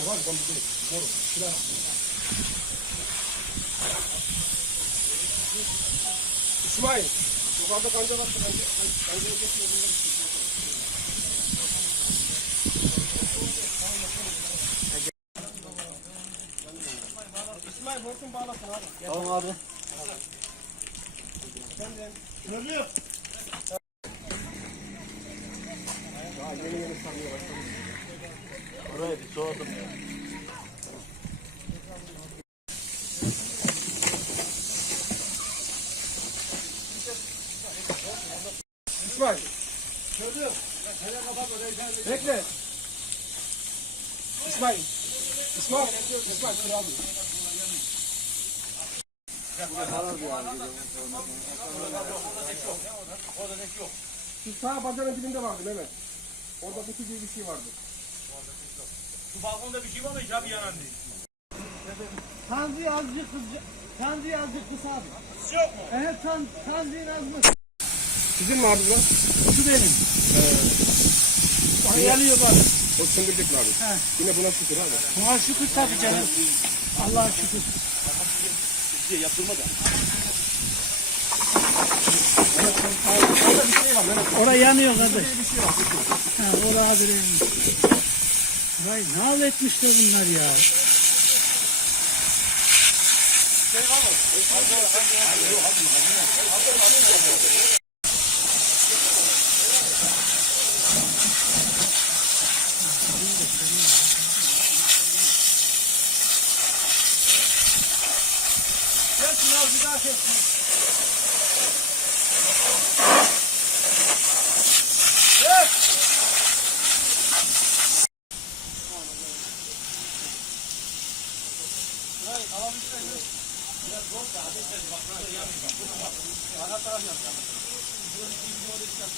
Abi ben bir Doğru. Şuraya. İsmail. Yukarıda kanca var. Kanca, kancaya geçiyor. İsmail hortum bağlasın abi. Tamam abi. Efendim. Şunu Daha yeni yeni sarmaya soğudum ya. İsmail. Bekle. İsmail. İsmail. İsmail kral diyor. Şu sağ bacanın dibinde vardı Mehmet. Orada kutu gibi bir şey vardı. Şu balkonda bir şey var mı hiç abi yanan değil. Tanzi'yi azıcık kızca, Tanzi'yi azıcık kısa abi. Hiç yok mu? Evet, tan, Tanzi'nin azmış. Sizin mi abi lan? Şu benim. Ee, yanıyor bak. O söndürecek mi abi? He. Yine buna şükür abi. Buna şükür tabii canım. Allah'a şükür. Şey yaptırma da. Orada bir şey var Mehmet. Orada yanıyor kardeş. Bir şey var. Ha, orada haberim. Vay ne hal etmişler bunlar ya. Gel şunu al bir daha kes. 非常に緊張で来た。